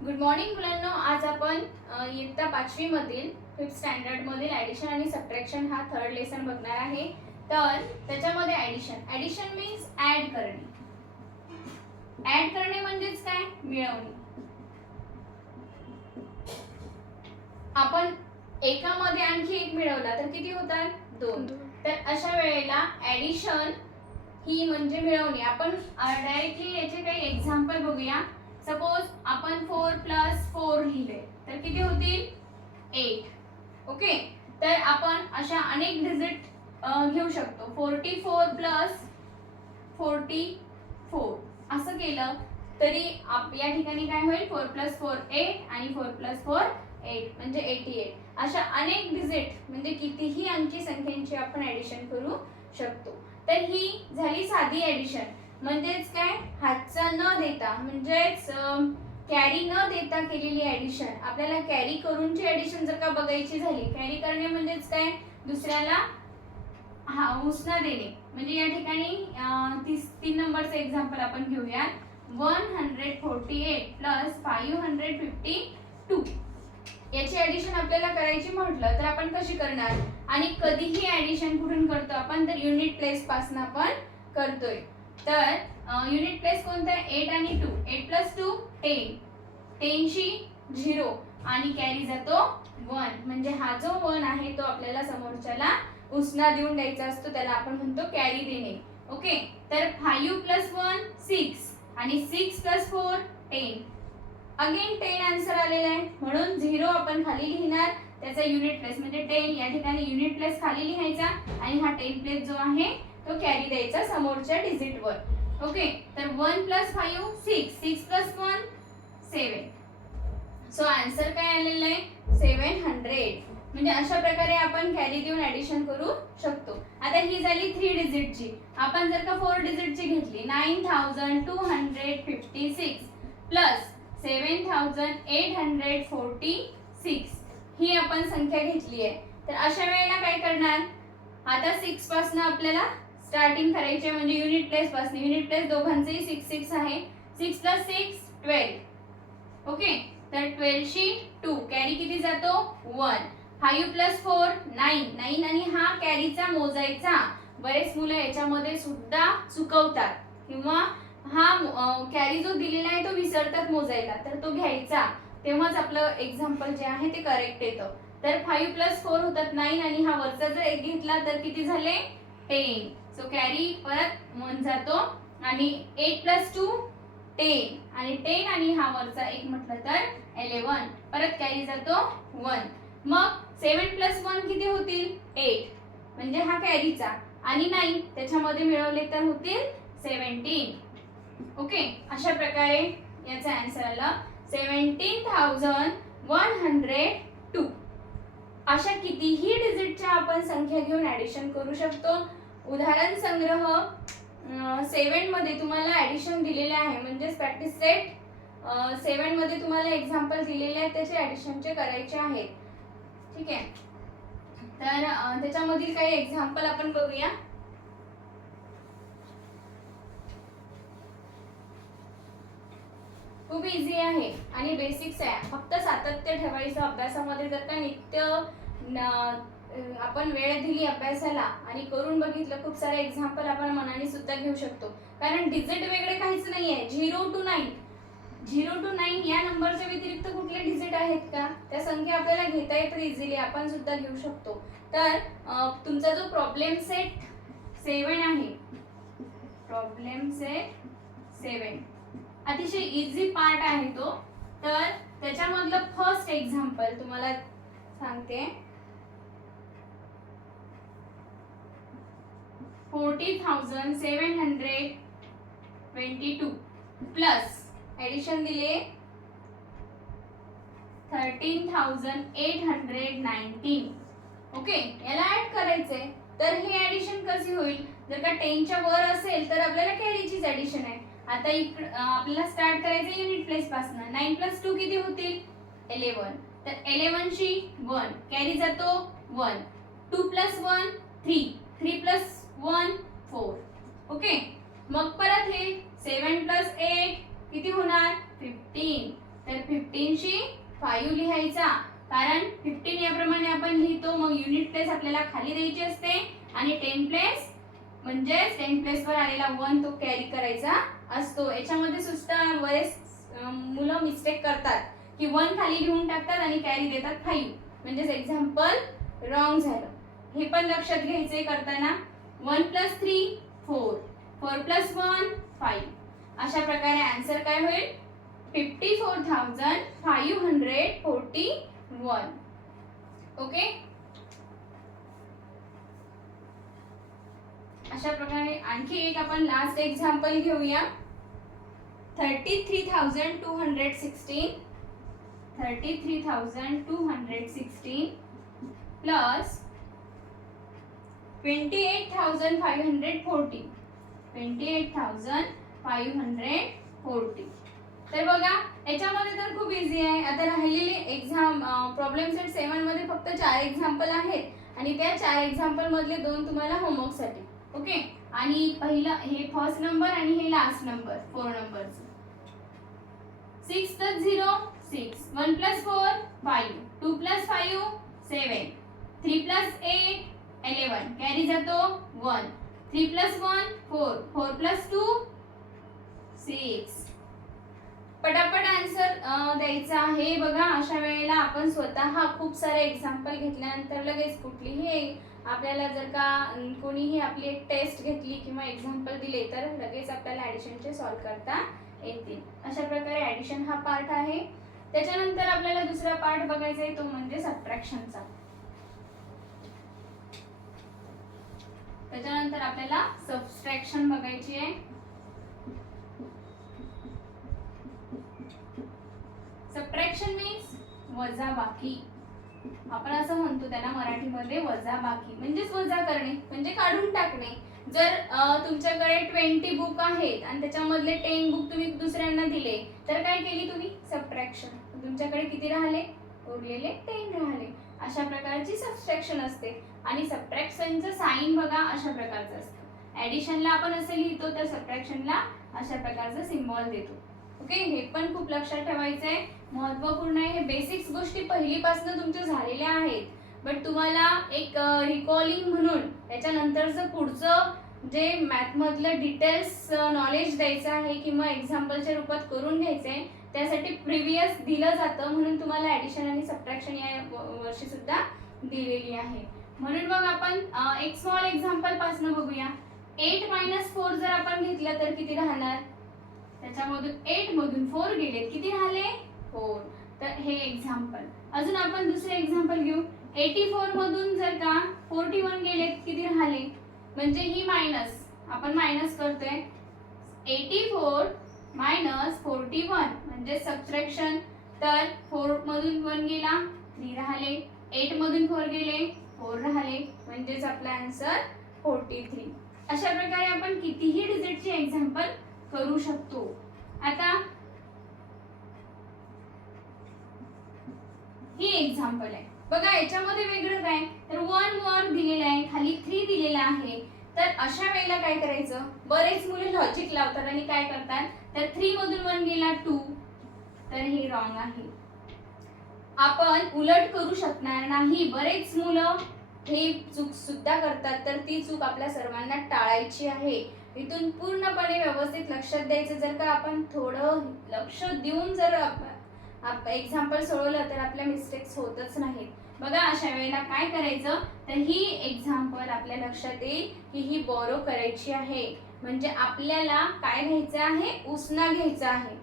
Good morning मुलांनो. आज आपण इयत्ता 5वी मधील 5th स्टँडर्ड मधील ॲडिशन आणि सबट्रॅक्शन हा थर्ड लेसन बघणार आहे. तर त्याच्यामध्ये ॲडिशन मीन्स ॲड करणे. ॲड करणे म्हणजेच काय? मिळवणे. आपण एकामध्ये आणखी एक मिळवला तर किती होतात? 2. तर अशा वेळेला ॲडिशन ही म्हणजे मिळवणे. आपण डायरेक्टली याचे काही एक्झाम्पल बघूया. सपोज आपण 4 + 4 लिहिले तर किती होतील? 8. ओके. तर आपण अशा अनेक डिजिट घेऊ शकतो. 44 + 44 असं केलं तरी या ठिकाणी काय होईल? 4 + 4 8 आणि 4 + 4 8 म्हणजे 88. अशा अनेक डिजिट म्हणजे कितीही अंकी संख्यांची आपण ॲडिशन करू शकतो. तर ही झाली साधी ॲडिशन. म्हणजेच काय? हातचा न देता म्हणजेच कॅरी न देता केलेली ॲडिशन. आपल्याला कॅरी करूनची ॲडिशन जर का बघायची झाली, कॅरी करणे म्हणजेच काय? दुसऱ्याला उसना देणे. म्हणजे या ठिकाणी 3 नंबरचं एक्झाम्पल आपण घेऊया. 148 + 552 याची ॲडिशन आपल्याला करायची म्हटलं तर आपण कशी करणार? आणि कधीही ॲडिशन कुठून करतो आपण? तर युनिट प्लेस पासून आपण करतोय. तर युनिट प्लेस कोणता आहे? 8 आणि 2. 8 + 2 10. 10 शी 0 आणि कॅरी जातो 1. म्हणजे हा जो 1 आहे तो आपल्याला समोरच्याला उसना देऊन द्यायचा असतो. त्याला आपण म्हणतो कॅरी देणे. ओके. तर 5 + 1 6 आणि 6 + 4 10. अगेन 10 आन्सर आलेला आहे म्हणून 0 आपण खाली लिहिणार. त्याचा युनिट प्लेस म्हणजे 10 या ठिकाणी युनिट प्लेस खाली लिहायचा आणि हा 10 प्लेस जो आहे तो कॅरी द्यायचा समोरच्या डिजिट वर. ओके. तर 1 + 5 6 6 + 1 7. सो आन्सर काय आलेला आहे? 700. म्हणजे अशा प्रकारे आपण कॅरी देऊन ॲडिशन करू शकतो. आता ही झाली 3 डिजिटची. आपण जर का 4 डिजिटची घेतली 9256 प्लस 7846 ही आपण संख्या घेतली आहे. तर अशा वेळेला काय करणार? आता 6 पासून आपल्याला स्टार्टिंग करायची म्हणजे युनिट प्लेस पासून. युनिट प्लेस दोघांचेही 6 6 आहे. 6 + 6 12. ओके. तर 12 शी 2 कॅरी किती जातो? 1. 5 + 4 9. 9 आणि हा कॅरीचा मोजायचा. बरेच मुलं याच्यामध्ये सुद्धा चुकवतात किंवा हा कॅरी जो दिलेला आहे तो विसरतात मोजायला. तर तो घ्यायचा तेव्हाच आपलं एक्झाम्पल जे आहे ते करेक्ट येतं. तर 5 + 4 होतात 9 आणि हा वरचा जर एक घेतला तर किती झाले? 10. सो कॅरी परत 1 जातो आणि 8 + 2 10 आणि 10 आणि हा वरचा एक म्हटलं तर 11. परत कॅरी जातो 1. मग 7 + 1 किती होतील? 8. म्हणजे हा कॅरीचा आणि 9 त्याच्यामध्ये मिळवले तर होतील 17. ओके. अशा प्रकारे याचा आन्सर आला 17,102. अशा कितीही डिजिटच्या आपण संख्या घेऊन ॲडिशन करू शकतो. उदाहरण संग्रह 7 मध्ये तुम्हाला ॲडिशन दिलेले आहे. म्हणजे प्रॅक्टिस सेट 7 मध्ये तुम्हाला एक्झाम्पल दिलेले आहेत त्याचे ॲडिशनचे करायचे आहेत. ठीक आहे. तर त्याच्यामधील काही एक्झाम्पल आपण बघूया. खूप इझी आहे आणि बेसिक्स आहे. फक्त सातत्य ठेवायचं अभ्यासामध्ये. जर का नित्य आपण वेळ दिली अभ्यासाला आणि करून बघितलं खूप सारे एक्झाम्पल आपण मनाने सुद्धा घेऊ शकतो. कारण डिजिट वेगळे काहीच नाही आहे. 0 to 9 या नंबरच्या व्यतिरिक्त कुठले डिजिट आहेत का? त्या संख्या आपल्याला घेता येतात इझिली. आपण सुद्धा घेऊ शकतो. तर तुमचा जो प्रॉब्लेम सेट 7 आहे, प्रॉब्लेम सेट 7 अतिशय इझी पार्ट आहे तो. तर त्याच्यामधलं फर्स्ट एक्झाम्पल तुम्हाला सांगते. 40,722 प्लस ॲडिशन दिले 13,819. ओके. याला ऍड करायचंय. तर हे ॲडिशन कशी होईल? जर का 10 च्या वर असेल तर आपल्याला कॅरीचीच ॲडिशन आहे. आता आपल्याला स्टार्ट करायचं युनिट प्लेस पासून. 9 + 2 किती होतील? 11. तर 11 शी 1 कॅरी जातो 1. 2 + 1 3. 3 + 1 4. ओके. मग परत हे 7 + 8 किती होणार? 15. तर 15 शी 5 लिहायचा, कारण 15 याप्रमाणे आपण लिहितो, मग युनिट प्लेस आपल्याला खाली द्यायची असते आणि 10 प्लेस म्हणजे 10 प्लेस वर आलेला 1 तो कॅरी करायचा असतो. याच्यामध्ये सुद्धा बरेच मुलं मिस्टेक करतात की 1 खाली लिहून टाकतात आणि कॅरी देतात 5, म्हणजेच एक्झाम्पल रॉंग झालं. हे पण लक्षात घ्यायचे करताना. 1 + 3 4, 4 + 1 5. अशा प्रकारे आन्सर काय होईल? 54,541. ओके, अशा प्रकारे आणखी एक आपण लास्ट एक्झाम्पल घेऊया. 33,216 प्लस 28,540. तर बघा याच्यामध्ये तर खूप इझी आहे. आता राहिलेली एक्झाम प्रॉब्लेम सेट 7 मध्ये फक्त 4 एक्झाम्पल आहेत आणि त्या 4 एक्झाम्पल मधले 2 तुम्हाला होमवर्क साठी. ओके, आणि पहिलं हे फर्स्ट नंबर आणि हे लास्ट नंबर 4 नंबरचं. 6 + 0 6, 1 + 4 5, 2 + 5 7, 3 + 8 11, कॅरी जातो 1, 3 + 1 4, 4 + 2 6. पटापट आन्सर द्यायचा आहे. बघा अशा वेळेला आपण स्वतः खूप सारे एक्झाम्पल घेतल्यानंतर लगेच कुठलीही आपल्याला जर का कोणीही आपली एक टेस्ट घेतली किंवा एक्झाम्पल दिले तर लगेच आपल्याला ॲडिशनचे सॉल्व्ह करता येतील. अशा प्रकारे ॲडिशन हा पार्ट आहे. त्याच्यानंतर आपल्याला दुसरा पार्ट बघायचा आहे, तो म्हणजे सबट्रॅक्शनचा. त्याच्यानंतर आपल्याला सबट्रॅक्शन बघायची आहे. सबट्रॅक्शन मीन्स वजाबाकी. आपण असं म्हणतो त्याला मराठीमध्ये वजाबाकी, म्हणजेच वजा करणे, म्हणजे काढून टाकणे. जर तुमच्याकडे 20 बुक आहेत आणि त्याच्यामधले 10 बुक तुम्ही दुसऱ्यांना दिले तर काय केली तुम्ही? सबट्रॅक्शन. तुमच्याकडे किती राहिले? उरलेले 10 राहिले. अशा प्रकारची सबट्रॅक्शन असते. आणि सबट्रॅक्शनचं साइन बघा अशा प्रकारचं असतं. ॲडिशनला आपण असे लिहितो तर सबट्रॅक्शनला अशा प्रकारचा सिम्बॉल देतो. ओके, हे पण खूप लक्षात ठेवायचं आहे, महत्त्वपूर्ण आहे. हे बेसिक्स गोष्टी पहिलीपासून तुमच्या झालेल्या आहेत, बट तुम्हाला एक रिकॉलिंग म्हणून त्याच्यानंतरचं पुढचं जे मॅथमधलं डिटेल्स नॉलेज द्यायचं आहे किंवा एक्झाम्पलच्या रूपात करून घ्यायचं आहे, त्यासाठी प्रिव्हियस दिलं जातं. म्हणून तुम्हाला ॲडिशन आणि सबट्रॅक्शन या वर्षी सुद्धा दिलेली आहे. म्हणून मग आपण एक स्मॉल एक्झाम्पल पासून बघूया. 8 - 4 जर आपण घेतलं तर किती राहणार? त्याच्यामधून 8 मधून 4 गेले, किती राहिले? 4. तर हे एक्झाम्पल. अजून आपण दुसरे एक्झाम्पल घेऊ. 84 मधून जर का 41 गेले, किती राहिले? म्हणजे ही मायनस, आपण मायनस करतोय. 84 - 41 म्हणजे सबट्रॅक्शन. तर 4 मधून 1 गेला, 3 राहिले. 8 मधून 4 गेले, 4 राहिले, म्हणजेच आपला आन्सर 43. अशा प्रकारे आपण कितीही डिजिटचे एक्झाम्पल करू शकतो. आता हे एक्झाम्पल आहे बघा, याच्यामध्ये वेगळं काय तर 1 वर दिलेलं आहे, खाली 3 दिलेलं आहे. तर अशा वेळेला काय करायचं? बरेच मुलं लॉजिक लावतात आणि काय करतात, तर 3 मधून 1 गेला 2, तर हे रॉंग आहे. आपण उलट करू शकणार नाही. बरेच मुलं हे चूक सुद्धा करतात, तर ती चूक आपल्या सर्वांना टाळायची आहे. इथून पूर्णपणे व्यवस्थित लक्षात द्यायचं. जर का आपण थोडं लक्ष देऊन जर एक्झाम्पल सोडवलं तर आपल्या मिस्टेक्स होतच नाहीत. बघा अशा वेळेला काय करायचं, तर ही एक्झाम्पल आपल्या लक्षात येईल की ही बोरो करायची आहे. म्हणजे आपल्याला काय घ्यायचं आहे? उसना घ्यायचा आहे,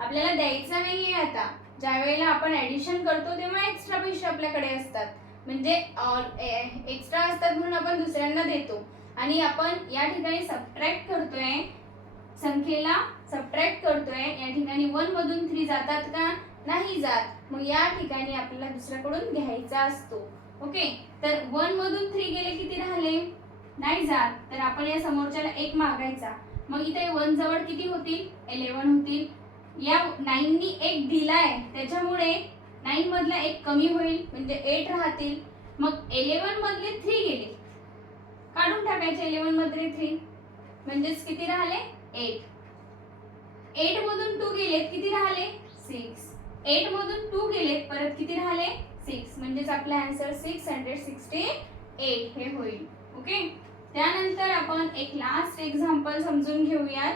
आपल्याला द्यायचा नाहीये. आता ज्या वेळेला आपण ॲडिशन करतो तेव्हा एक्स्ट्रा पैसे आपल्याकडे असतात, म्हणजे एक्स्ट्रा असतात म्हणून आपण दुसऱ्यांना देतो. आणि आपण या ठिकाणी सबट्रॅक्ट करतोय, संख्येला सबट्रॅक्ट करतोय. या ठिकाणी 1 मधून 3 जातात का? नाही जात. मग या ठिकाणी आपल्याला दुसऱ्याकडून घ्यायचा असतो. ओके, तर 1 मधून 3 गेले, किती राहिले? नाही जात. तर आपण या समोरच्याला 1 मागायचा. मग इथे 1 जवळ किती होतील? 11 होतील. या 9 नी 1 दिलाय त्याच्यामुळे 9 मधला 1 कमी होईल, म्हणजे 8 राहतील. मग 11 मधले 3 गेले, काढून टाकायचे 11 मधले 3, म्हणजेच किती राहिले? 8. 8 मधून 2 गेले, किती राहिले? 6. 8 मधून 2 गेले परत किती राहिले 6 म्हणजेच आपला आन्सर 668 हे होईल. ओके. त्यानंतर आपण एक लास्ट एक्झाम्पल समजून घेऊयात.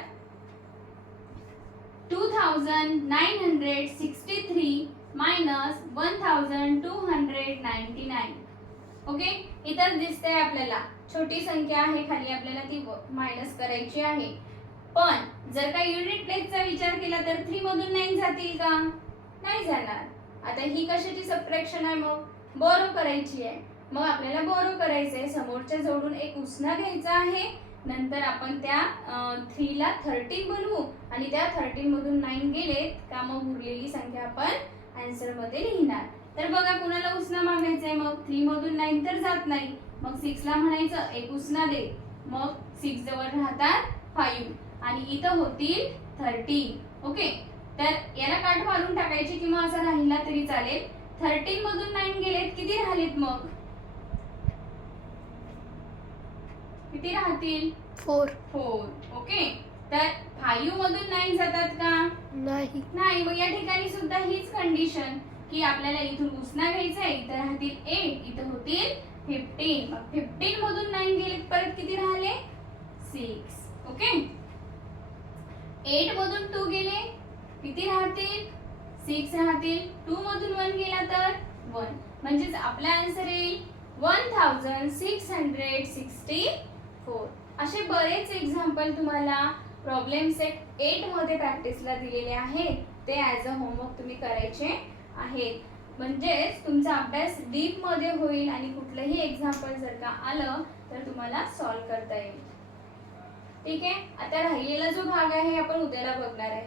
2963 minus 1299. ओके. इथं दिसतंय आपल्याला छोटी संख्या आहे खाली, आपल्याला ती मायनस करायची आहे. पण जर का युनिट प्लेसचा विचार केला तर 3 मधून 9 जातील का? नाही जाणार. आता ही कशाची सबट्रॅक्शन आहे? मग बोरो करायची आहे. मग आपल्याला बोरो करायचं आहे, समोरच्या जोडून एक उसना घ्यायचा आहे. नंतर आपण त्या 3 ला 13 बनवू आणि त्या 13 मधून 9 गेले का मग उरलेली संख्या आपण आन्सर मध्ये लिहिणार. तर बघा कुणाला उसना मागायचा आहे, मग 3 मधून 9 तर जात नाही, मग 6 ला म्हणायचं एक उसना दे. मग 6 जवळ राहतात 5 आणि इथं होतील 13. ओके. तर याला काठ मारून टाकायची किंवा असं राहिला तरी चालेल. 13 मधून 9 गेलेत, किती राहिलेत मग? किती राहतील? 4. ओके. तर 5 मधून 9 जातात का? नाही. मग या ठिकाणी सुद्धा हीच कंडिशन की आपल्याला इथून उसना घ्यायचा आहे. इथं राहतील 8, इथं होतील 15. मग 15 मधून 9 गेले परत किती राहिले 6. ओके. 8 मधून 2 गेले किती राहतील 6 राहतील. 2 मधून 1 गेला तर 1 म्हणजेच आपला आन्सर येईल 1664. असे बरेच एक्झाम्पल तुम्हाला प्रॉब्लेम सेट 8 मध्ये प्रॅक्टिसला दिलेले आहेत. ते ॲज अ होमवर्क तुम्ही करायचे आहेत. म्हणजेच तुमचा अभ्यास डीप मध्ये होईल आणि कुठलंही एक्झाम्पल जर का आलं तर तुम्हाला सॉल्व्ह करता येईल. ठीक आहे. आता राहिलेला जो भाग आहे आपण उद्याला बघणार आहे.